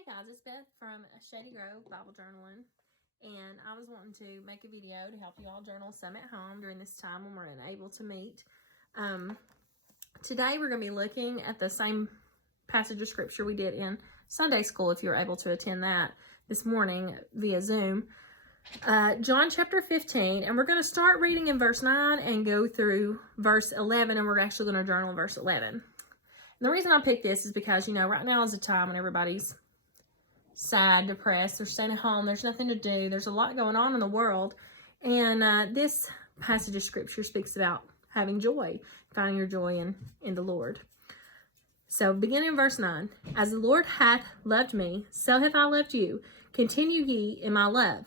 Hey guys, it's Beth from Shady Grove Bible Journaling, and I was wanting to make a video to help you all journal some at home during this time when we're unable to meet. Today we're going to be looking at the same passage of scripture we did in Sunday school, if you were able to attend that this morning via Zoom. John chapter 15, and we're going to start reading in verse 9 and go through verse 11, and we're actually going to journal verse 11. And the reason I picked this is because, you know, right now is a time when everybody's sad, depressed, they're staying at home, there's nothing to do, there's a lot going on in the world, and this passage of scripture speaks about having joy, finding your joy in the Lord. So beginning in verse 9, as the Lord hath loved me, so have I loved you. Continue ye in my love.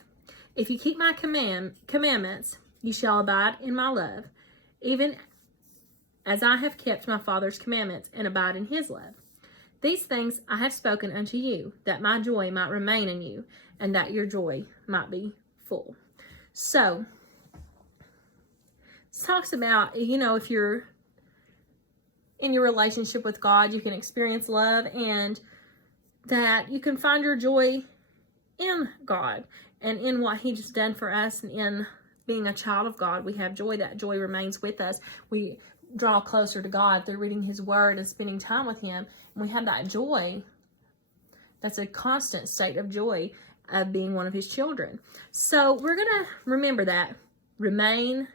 If you keep my commandments, you shall abide in my love, even as I have kept my Father's commandments and abide in his love. These things I have spoken unto you, that my joy might remain in you, and that your joy might be full. So, this talks about, you know, if you're in your relationship with God, you can experience love, and that you can find your joy in God, and in what he's done for us, and in being a child of God, we have joy. That joy remains with us. We draw closer to God through reading his word and spending time with him. And we have that joy. That's a constant state of joy of being one of his children. So we're going to remember that. Remain,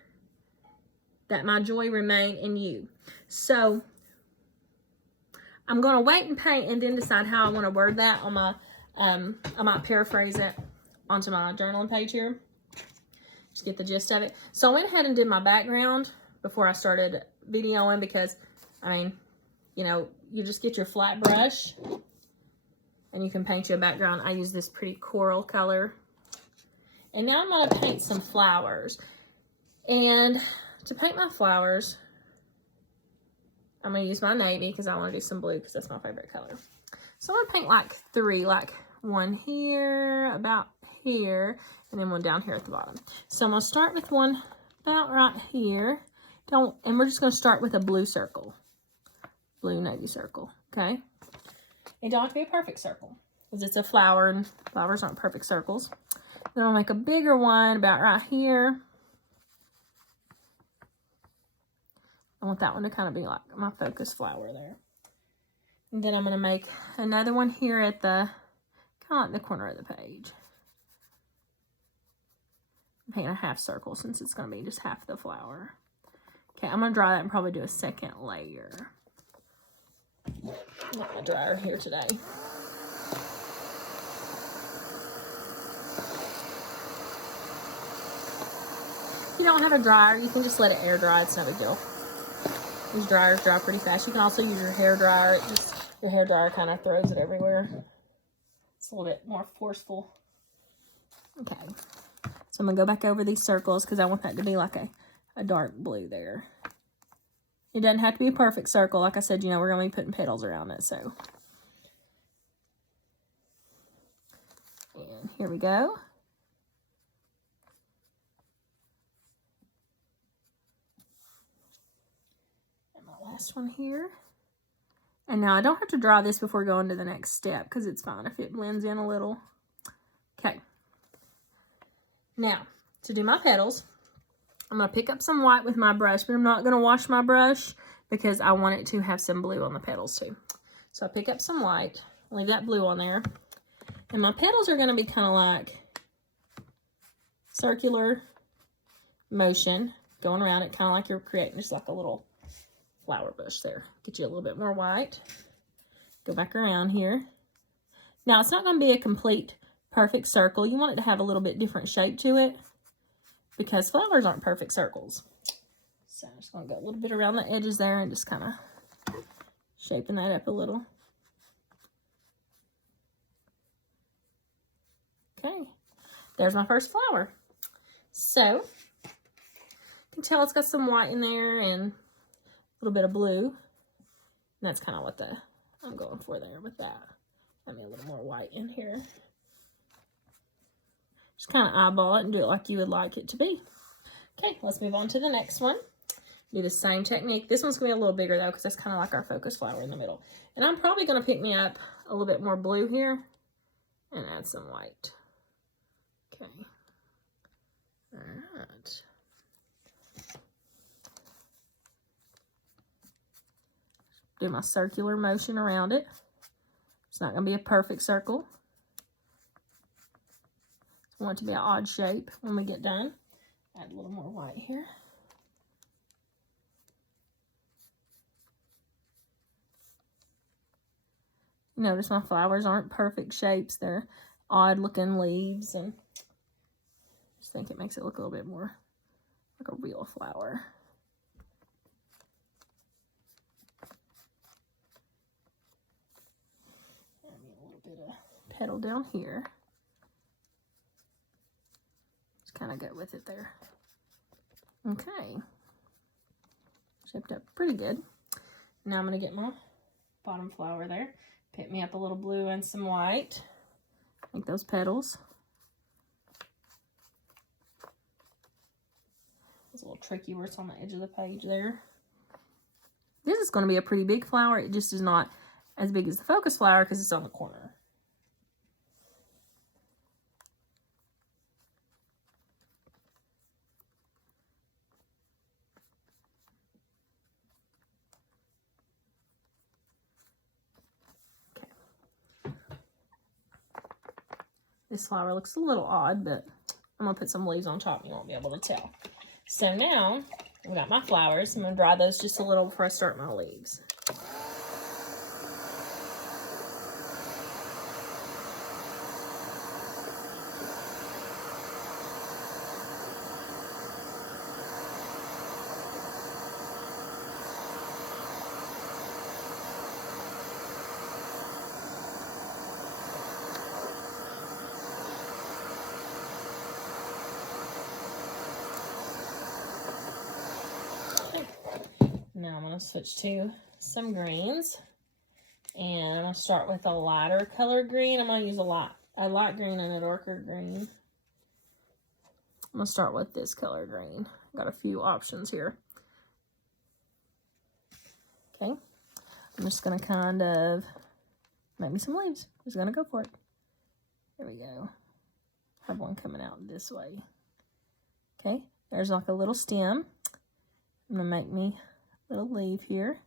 that my joy remain in you. So I'm going to wait and paint and then decide how I want to word that on my, I might paraphrase it onto my journaling page here. Just get the gist of it. So I went ahead and did my background before I started videoing because, I mean, you know, you just get your flat brush and you can paint you a background. I use this pretty coral color. And now I'm going to paint some flowers. And to paint my flowers, I'm going to use my navy because I want to do some blue because that's my favorite color. So I'm going to paint like three, like one here, about here, and then one down here at the bottom. So I'm going to start with one about right here. And we're just going to start with a blue circle. Blue navy circle, okay? It don't have to be a perfect circle because it's a flower and flowers aren't perfect circles. Then I'll make a bigger one about right here. I want that one to kind of be like my focus flower there. And then I'm going to make another one here at the, kind of like the corner of the page. Paint a half circle since it's going to be just half the flower. Okay, I'm going to dry that and probably do a second layer. I've got my dryer here today. If you don't have a dryer, you can just let it air dry. It's no big deal. These dryers dry pretty fast. You can also use your hair dryer. It just, your hair dryer kind of throws it everywhere. It's a little bit more forceful. Okay. So I'm going to go back over these circles because I want that to be like a dark blue there. It doesn't have to be a perfect circle. Like I said, you know, we're going to be putting petals around it. So, and here we go. And my last one here. And now I don't have to draw this before going to the next step because it's fine if it blends in a little. Okay. Now, to do my petals, I'm going to pick up some white with my brush, but I'm not going to wash my brush because I want it to have some blue on the petals too. So I pick up some white, leave that blue on there, and my petals are going to be kind of like circular motion going around it, kind of like you're creating just like a little flower bush there. Get you a little bit more white. Go back around here. Now it's not going to be a complete perfect circle. You want it to have a little bit different shape to it, because flowers aren't perfect circles. So I'm just going to go a little bit around the edges there and just kind of shaping that up a little. Okay, there's my first flower. So you can tell it's got some white in there and a little bit of blue. And that's kind of what I'm going for there with that. Let me a little more white in here. Just kind of eyeball it and do it like you would like it to be. Okay, let's move on to the next one. Do the same technique. This one's going to be a little bigger though because that's kind of like our focus flower in the middle. And I'm probably going to pick me up a little bit more blue here and add some white. Okay. All right. Do my circular motion around it. It's not going to be a perfect circle. I want it to be an odd shape when we get done. Add a little more white here. Notice my flowers aren't perfect shapes. They're odd looking leaves, and I just think it makes it look a little bit more like a real flower. Add me a little bit of petal down here. Just kind of go with it there. Okay. Shaped up pretty good. Now I'm going to get my bottom flower there. Pick me up a little blue and some white. Make those petals. It's a little tricky where it's on the edge of the page there. This is going to be a pretty big flower. It just is not as big as the focus flower because it's on the corner. This flower looks a little odd, but I'm going to put some leaves on top and you won't be able to tell. So now, I've got my flowers. I'm going to dry those just a little before I start my leaves. Now I'm going to switch to some greens, and I'll start with a lighter color green. I'm going to use a light green and a darker green. I'm going to start with this color green. Got a few options here. Okay, I'm just going to kind of make me some leaves. Just going to go for it. There we go. Have one coming out this way. Okay, there's like a little stem. I'm going to make me little leaf here.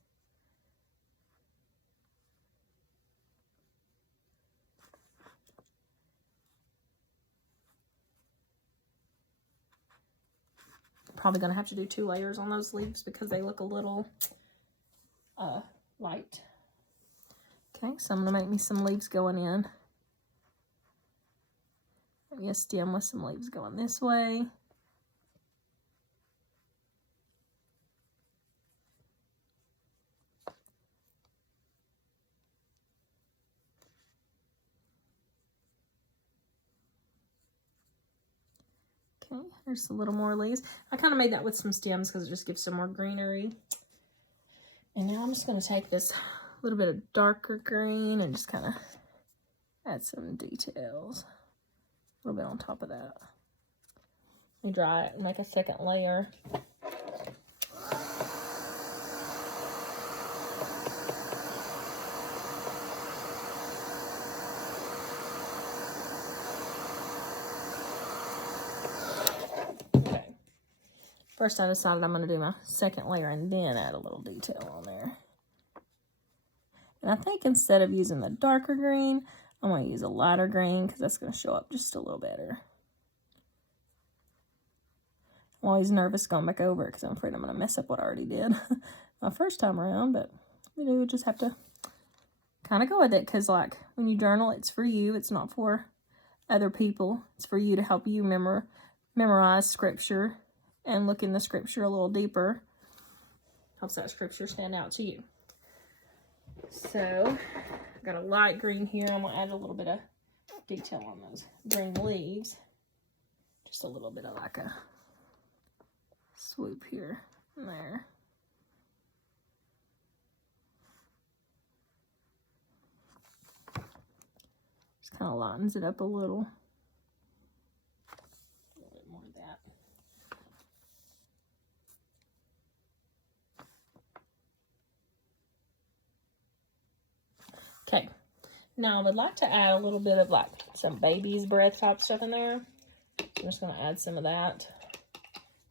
Probably gonna have to do 2 layers on those leaves because they look a little light. Okay, so I'm gonna make me some leaves going in. Maybe a stem with some leaves going this way. Okay, there's a little more leaves. I kind of made that with some stems because it just gives some more greenery. And now I'm just going to take this little bit of darker green and just kind of add some details. A little bit on top of that. Let me dry it and make a second layer. First, I decided I'm going to do my second layer and then add a little detail on there. And I think instead of using the darker green, I'm going to use a lighter green because that's going to show up just a little better. I'm always nervous going back over it because I'm afraid I'm going to mess up what I already did my first time around. But you know, you just have to kind of go with it because, like, when you journal, it's for you. It's not for other people. It's for you to help you memorize scripture and look in the scripture a little deeper. Helps that scripture stand out to you. So, I've got a light green here. I'm going to add a little bit of detail on those green leaves. Just a little bit of like a swoop here and there. Just kind of lightens it up a little. A little bit more of that. Okay, Now I would like to add a little bit of like some baby's breath type stuff in there. I'm just going to add some of that.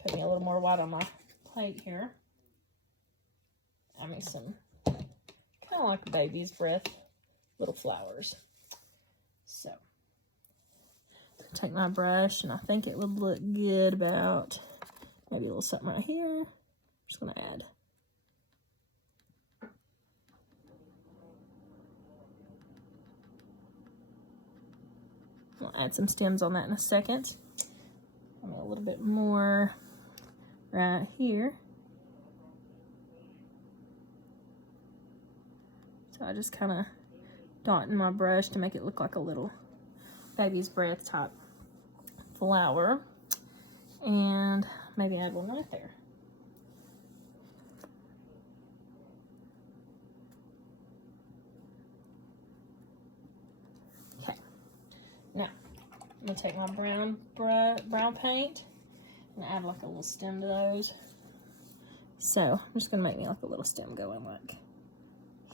Putting a little more white on my plate here. Add me some kind of like baby's breath little flowers. So take my brush, and I think it would look good about maybe a little something right here. I'm just going to add. I'll add some stems on that in a second. A little bit more right here. So I just kind of dot in my brush to make it look like a little baby's breath type flower. And maybe add one right there. Okay. Now, I'm going to take my brown paint and add like a little stem to those. So I'm just going to make me like a little stem going like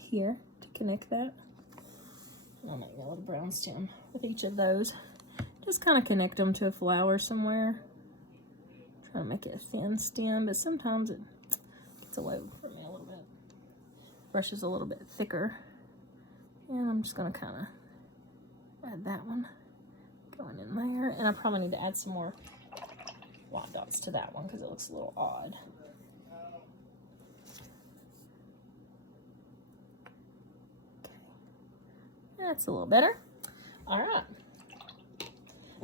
here to connect that. And I'll make me a little brown stem with each of those. Just kind of connect them to a flower somewhere. Try to make it a thin stem, but sometimes it gets away from me a little bit. Brush is a little bit thicker. And I'm just going to kind of add that one going in there. And I probably need to add some more white dots to that one because it looks a little odd. Okay. That's a little better. All right.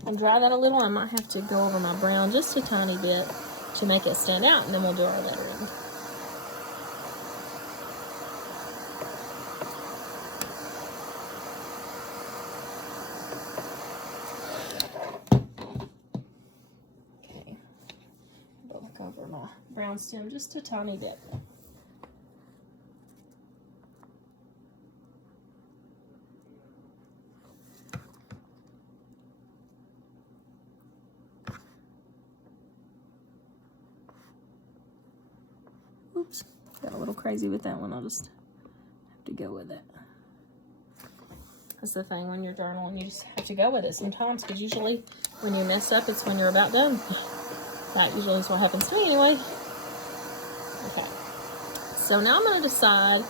And dry that a little. I might have to go over my brown just a tiny bit to make it stand out, and then we'll do our lettering. Okay. Look over my brown stem just a tiny bit. Oops, got a little crazy with that one. I'll just have to go with it. That's the thing when you're journaling, you just have to go with it sometimes, because usually when you mess up, it's when you're about done. That usually is what happens to me anyway. Okay, so now I'm going to decide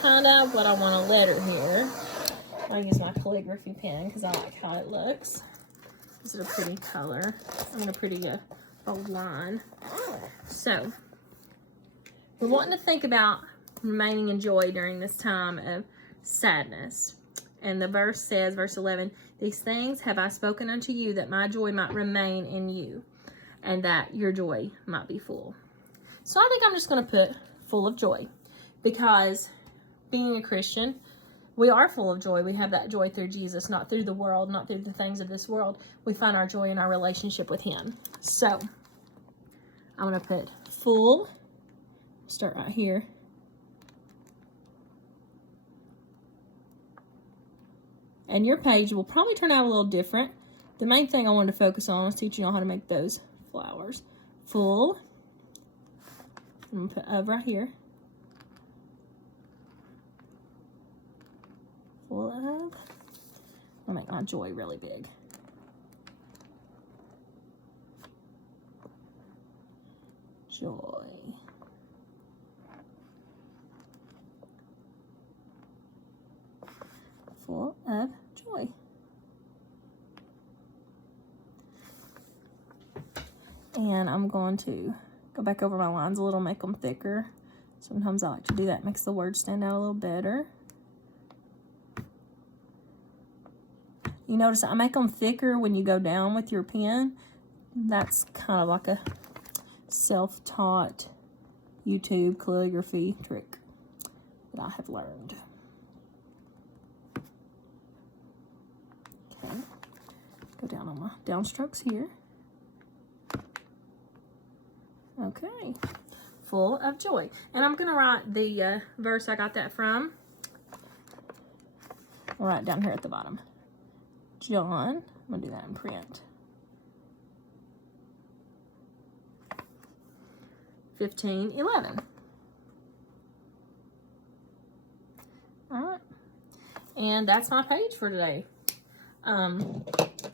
kind of what I want to letter here. I'll use my calligraphy pen because I like how it looks. This is a pretty color. I'm going to pretty bold line. So we're wanting to think about remaining in joy during this time of sadness. And the verse says, verse 11, "These things have I spoken unto you, that my joy might remain in you, and that your joy might be full." So I think I'm just going to put full of joy, because being a Christian, we are full of joy. We have that joy through Jesus, not through the world, not through the things of this world. We find our joy in our relationship with Him. So I'm going to put full. Start right here. And your page will probably turn out a little different. The main thing I wanted to focus on was teaching you how to make those flowers. Full. I'm going to put of right here. Full of. I'm going to make my joy really big. Joy. Full of joy. And I'm going to go back over my lines a little, make them thicker. Sometimes I like to do that, makes the words stand out a little better. You notice I make them thicker when you go down with your pen. That's kind of like a self-taught YouTube calligraphy trick that I have learned. Okay, go down on my downstrokes here. Okay, full of joy. And I'm going to write the verse I got that from. I'll write down here at the bottom. John, I'm going to do that in print. 15:11. All right. And that's my page for today.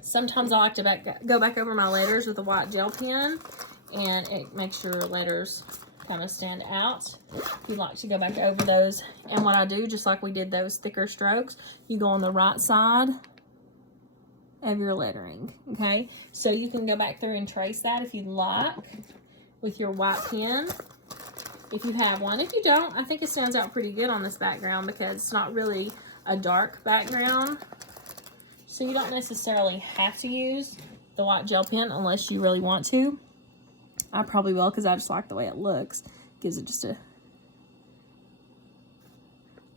Sometimes I like to go back over my letters with a white gel pen, and it makes your letters kind of stand out. If you like to go back over those, and what I do, just like we did those thicker strokes, you go on the right side of your lettering, okay? So you can go back through and trace that if you'd like with your white pen, if you have one. If you don't, I think it stands out pretty good on this background because it's not really a dark background. So you don't necessarily have to use the white gel pen unless you really want to. I probably will because I just like the way it looks. Gives it just a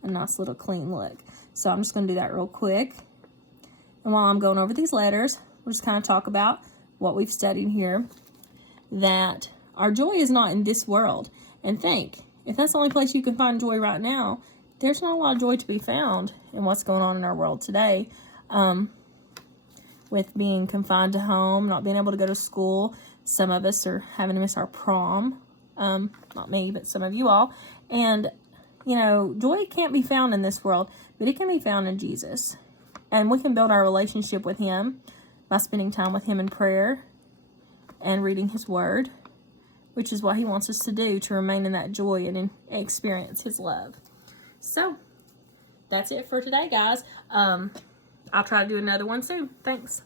nice little clean look. So I'm just going to do that real quick. And while I'm going over these letters, we'll just kind of talk about what we've studied here. That our joy is not in this world. And think, if that's the only place you can find joy right now, there's not a lot of joy to be found in what's going on in our world today. With being confined to home, not being able to go to school. Some of us are having to miss our prom. Not me, but some of you all. And, you know, joy can't be found in this world, but it can be found in Jesus. And we can build our relationship with him by spending time with him in prayer and reading his word, which is what he wants us to do, to remain in that joy and experience his love. So, that's it for today, guys. I'll try to do another one soon. Thanks.